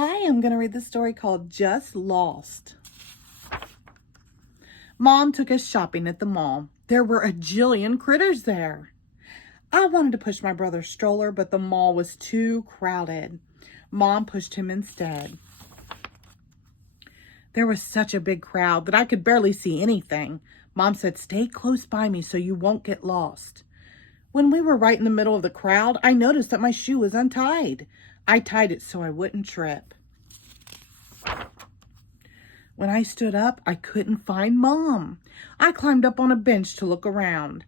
Hi, I'm going to read the story called Just Lost. Mom took us shopping at the mall. There were a jillion critters there. I wanted to push my brother's stroller, but the mall was too crowded. Mom pushed him instead. There was such a big crowd that I could barely see anything. Mom said, "Stay close by me so you won't get lost." When we were right in the middle of the crowd, I noticed that my shoe was untied. I tied it so I wouldn't trip. When I stood up, I couldn't find Mom. I climbed up on a bench to look around.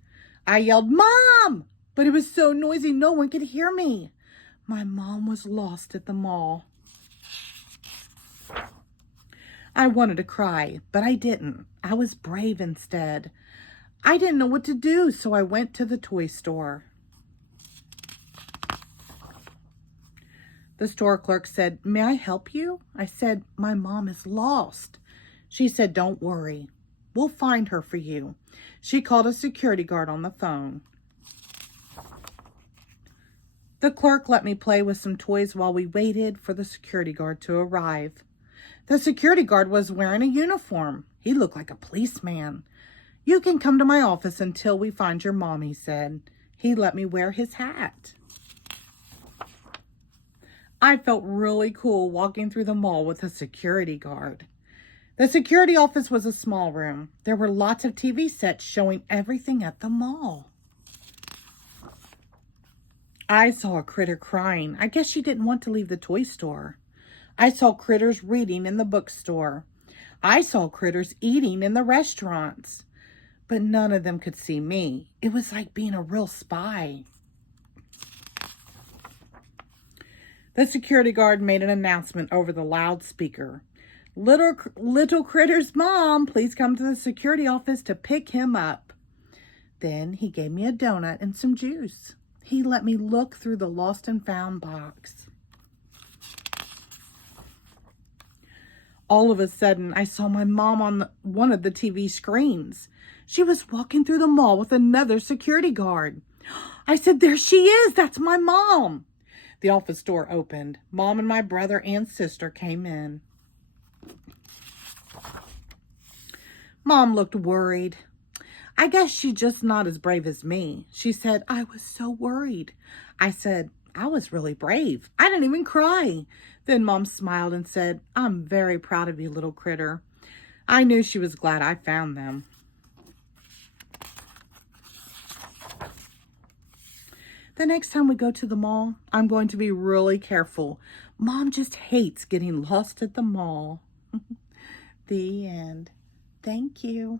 I yelled, "Mom!" But it was so noisy no one could hear me. My mom was lost at the mall. I wanted to cry, but I didn't. I was brave instead. I didn't know what to do, so I went to the toy store. The store clerk said, "May I help you?" I said, "My mom is lost." She said, "Don't worry. We'll find her for you." She called a security guard on the phone. The clerk let me play with some toys while we waited for the security guard to arrive. The security guard was wearing a uniform. He looked like a policeman. "You can come to my office until we find your mom," he said. He let me wear his hat. I felt really cool walking through the mall with a security guard. The security office was a small room. There were lots of TV sets showing everything at the mall. I saw a critter crying. I guess she didn't want to leave the toy store. I saw critters reading in the bookstore. I saw critters eating in the restaurants. But none of them could see me. It was like being a real spy. The security guard made an announcement over the loudspeaker. Little Critter's mom, please come to the security office to pick him up." Then he gave me a donut and some juice. He let me look through the lost and found box. All of a sudden, I saw my mom on one of the TV screens. She was walking through the mall with another security guard. I said, "There she is! That's my mom!" The office door opened. Mom and my brother and sister came in. Mom looked worried. I guess she's just not as brave as me. She said, "I was so worried." I said, "I was really brave. I didn't even cry." Then Mom smiled and said, "I'm very proud of you, little critter." I knew she was glad I found them. The next time we go to the mall, I'm going to be really careful. Mom just hates getting lost at the mall. The end. Thank you.